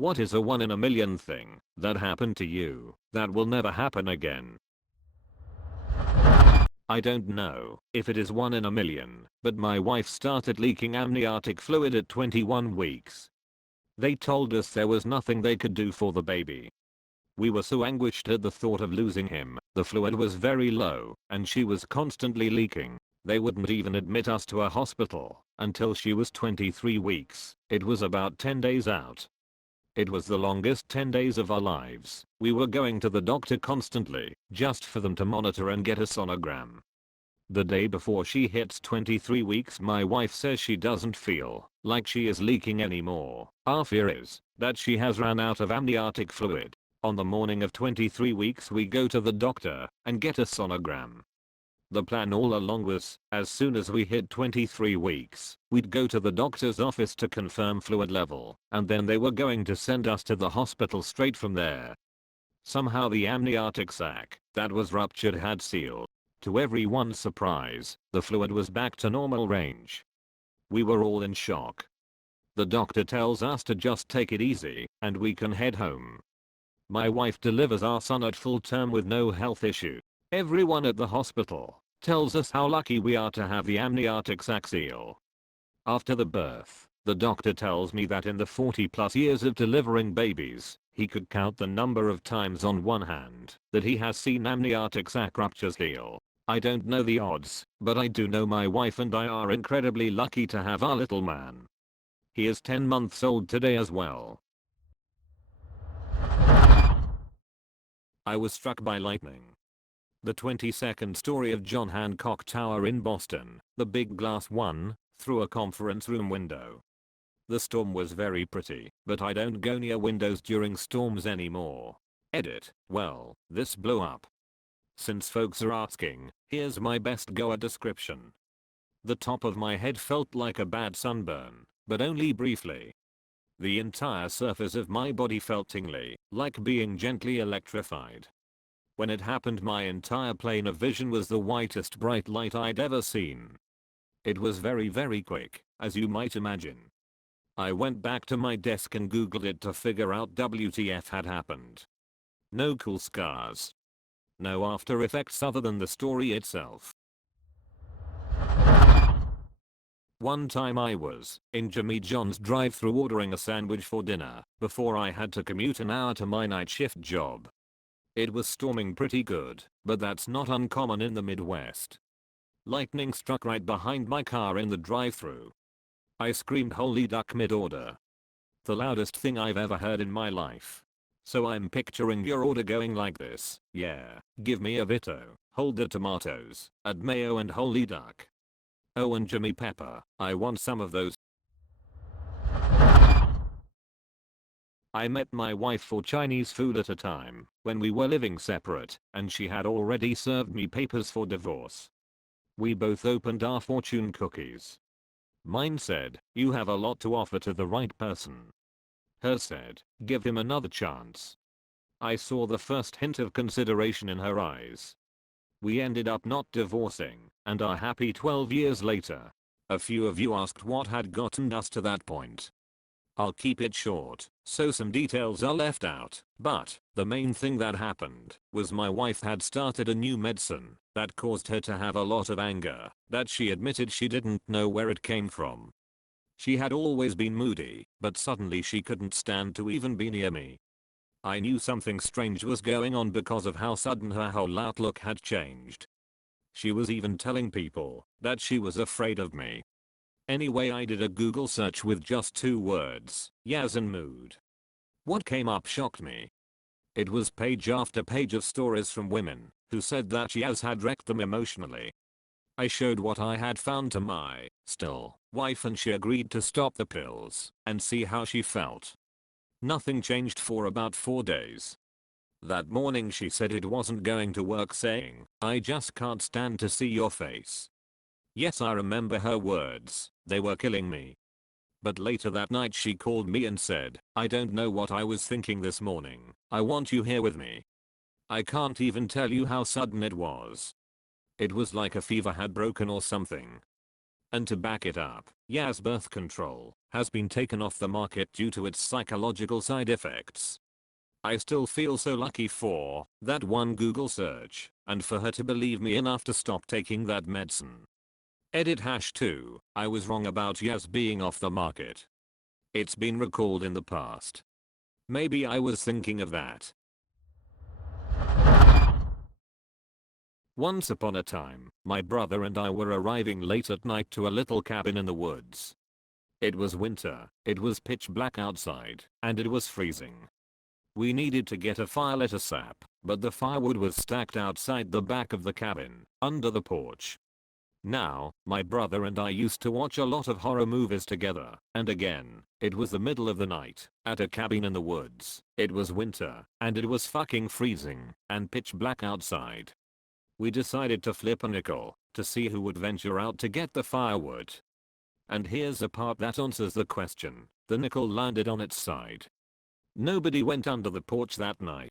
What is a 1 in a million thing that happened to you that will never happen again? I don't know if it is 1 in a million, but my wife started leaking amniotic fluid at 21 weeks. They told us there was nothing they could do for the baby. We were so anguished at the thought of losing him. The fluid was very low and she was constantly leaking. They wouldn't even admit us to a hospital until she was 23 weeks. It was about 10 days out. It was the longest 10 days of our lives. We were going to the doctor constantly just for them to monitor and get a sonogram. The day before she hits 23 weeks, my wife says she doesn't feel like she is leaking anymore. Our fear is that she has ran out of amniotic fluid. On the morning of 23 weeks we go to the doctor and get a sonogram. The plan all along was, as soon as we hit 23 weeks, we'd go to the doctor's office to confirm fluid level, and then they were going to send us to the hospital straight from there. Somehow the amniotic sac that was ruptured had sealed. To everyone's surprise, the fluid was back to normal range. We were all in shock. The doctor tells us to just take it easy and we can head home. My wife delivers our son at full term with no health issue. Everyone at the hospital tells us how lucky we are to have the amniotic sac seal. After the birth, the doctor tells me that in the 40+ years of delivering babies, he could count the number of times on one hand that he has seen amniotic sac ruptures heal. I don't know the odds, but I do know my wife and I are incredibly lucky to have our little man. He is 10 months old today as well. I was struck by lightning. The 22nd story of John Hancock Tower in Boston, the big glass one, through a conference room window. The storm was very pretty, but I don't go near windows during storms anymore. Edit. Well, this blew up. Since folks are asking, here's my best Goa description. The top of my head felt like a bad sunburn, but only briefly. The entire surface of my body felt tingly, like being gently electrified. When it happened, my entire plane of vision was the whitest bright light I'd ever seen. It was very quick, as you might imagine. I went back to my desk and googled it to figure out WTF had happened. No cool scars. No after effects other than the story itself. One time I was in Jimmy John's drive-thru ordering a sandwich for dinner before I had to commute an hour to my night shift job. It was storming pretty good, but that's not uncommon in the Midwest. Lightning struck right behind my car in the drive-thru. I screamed holy duck mid-order. The loudest thing I've ever heard in my life. So I'm picturing your order going like this. Yeah, give me a Vito, hold the tomatoes, add mayo and holy duck. Oh, and Jimmy Pepper, I want some of those. I met my wife for Chinese food at a time when we were living separate and she had already served me papers for divorce. We both opened our fortune cookies. Mine said, "You have a lot to offer to the right person." Hers said, "Give him another chance." I saw the first hint of consideration in her eyes. We ended up not divorcing and are happy 12 years later. A few of you asked what had gotten us to that point. I'll keep it short, so some details are left out, but the main thing that happened was my wife had started a new medicine that caused her to have a lot of anger that she admitted she didn't know where it came from. She had always been moody, but suddenly she couldn't stand to even be near me. I knew something strange was going on because of how sudden her whole outlook had changed. She was even telling people that she was afraid of me. Anyway, I did a Google search with just 2 words, Yaz and mood. What came up shocked me. It was page after page of stories from women who said that Yaz had wrecked them emotionally. I showed what I had found to my still wife and she agreed to stop the pills and see how she felt. Nothing changed for about 4 days. That morning she said it wasn't going to work, saying, "I just can't stand to see your face." Yes, I remember her words, they were killing me. But later that night she called me and said, "I don't know what I was thinking this morning. I want you here with me." I can't even tell you how sudden it was. It was like a fever had broken or something. And to back it up, Yas birth control has been taken off the market due to its psychological side effects. I still feel so lucky for that one Google search and for her to believe me enough to stop taking that medicine. Edit #2. I was wrong about Yas being off the market. It's been recalled in the past. Maybe I was thinking of that. Once upon a time, my brother and I were arriving late at night to a little cabin in the woods. It was winter, it was pitch black outside, and it was freezing. We needed to get a fire lit ASAP, but the firewood was stacked outside the back of the cabin, under the porch. Now, my brother and I used to watch a lot of horror movies together, and again, it was the middle of the night, at a cabin in the woods, it was winter, and it was fucking freezing, and pitch black outside. We decided to flip a nickel, to see who would venture out to get the firewood. And here's the part that answers the question, the nickel landed on its side. Nobody went under the porch that night.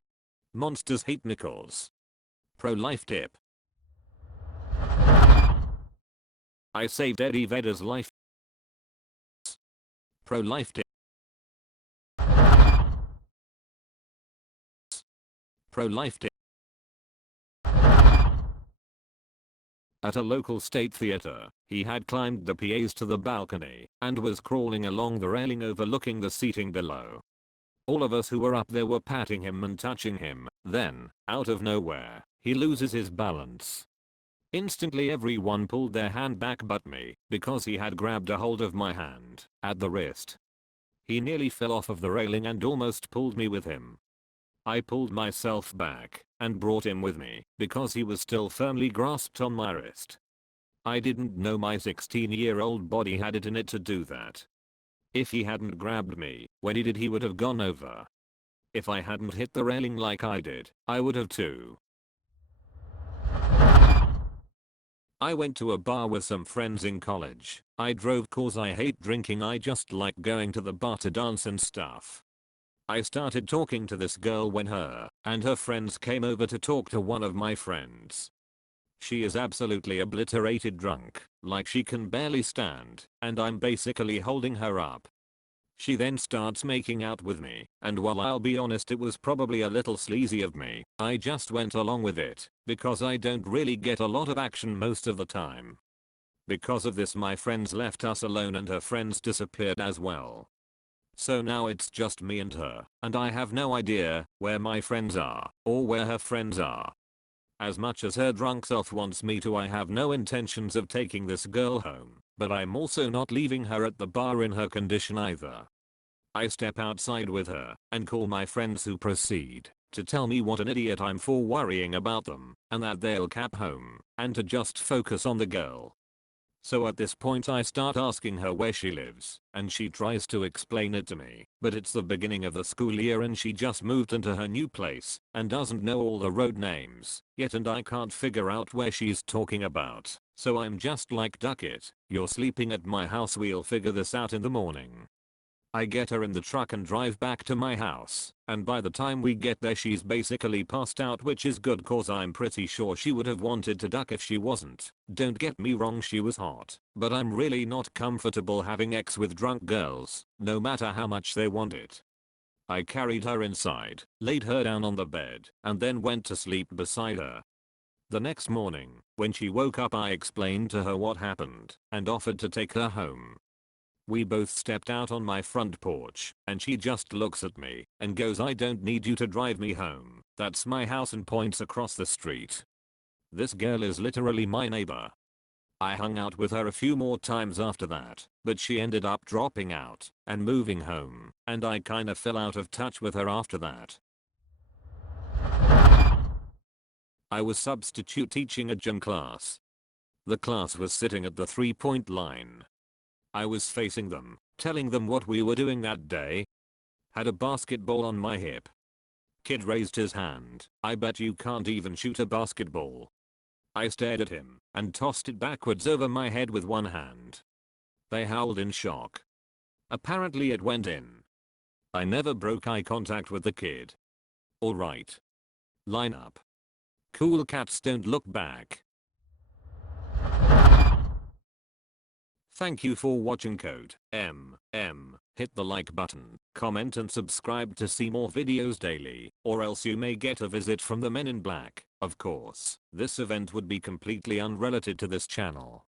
Monsters hate nickels. Pro-life tip. I saved Eddie Vedder's life. Pro-life tip. Pro-life tip. At a local state theater, he had climbed the PAs to the balcony and was crawling along the railing overlooking the seating below. All of us who were up there were patting him and touching him. Then, out of nowhere, he loses his balance. Instantly everyone pulled their hand back but me, because he had grabbed a hold of my hand at the wrist. He nearly fell off of the railing and almost pulled me with him. I pulled myself back and brought him with me because he was still firmly grasped on my wrist. I didn't know my 16-year-old body had it in it to do that. If he hadn't grabbed me when he did, he would have gone over. If I hadn't hit the railing like I did, I would have too. I went to a bar with some friends in college. I drove cause I hate drinking, I just like going to the bar to dance and stuff. I started talking to this girl when her and her friends came over to talk to one of my friends. She is absolutely obliterated drunk, like she can barely stand, and I'm basically holding her up. She then starts making out with me, and while I'll be honest it was probably a little sleazy of me, I just went along with it, because I don't really get a lot of action most of the time. Because of this my friends left us alone and her friends disappeared as well. So now it's just me and her, and I have no idea where my friends are, or where her friends are. As much as her drunk self wants me to, I have no intentions of taking this girl home, but I'm also not leaving her at the bar in her condition either. I step outside with her and call my friends, who proceed to tell me what an idiot I'm for worrying about them and that they'll cap home and to just focus on the girl. So at this point I start asking her where she lives, and she tries to explain it to me, but it's the beginning of the school year and she just moved into her new place and doesn't know all the road names yet, and I can't figure out where she's talking about. So I'm just like, duck it, you're sleeping at my house, we'll figure this out in the morning. I get her in the truck and drive back to my house, and by the time we get there she's basically passed out, which is good cause I'm pretty sure she would have wanted to duck if she wasn't. Don't get me wrong, she was hot, but I'm really not comfortable having sex with drunk girls, no matter how much they want it. I carried her inside, laid her down on the bed, and then went to sleep beside her. The next morning, when she woke up, I explained to her what happened and offered to take her home. We both stepped out on my front porch, and she just looks at me and goes, I don't need you to drive me home, that's my house, and points across the street. This girl is literally my neighbor. I hung out with her a few more times after that, but she ended up dropping out and moving home, and I kinda fell out of touch with her after that. I was substitute teaching a gym class. The class was sitting at the 3-point line. I was facing them, telling them what we were doing that day. Had a basketball on my hip. Kid raised his hand. I bet you can't even shoot a basketball. I stared at him and tossed it backwards over my head with one hand. They howled in shock. Apparently it went in. I never broke eye contact with the kid. Alright. Line up. Cool cats don't look back. Thank you for watching Code MM. Hit the like button, comment and subscribe to see more videos daily, or else you may get a visit from the Men in Black. Of course, this event would be completely unrelated to this channel.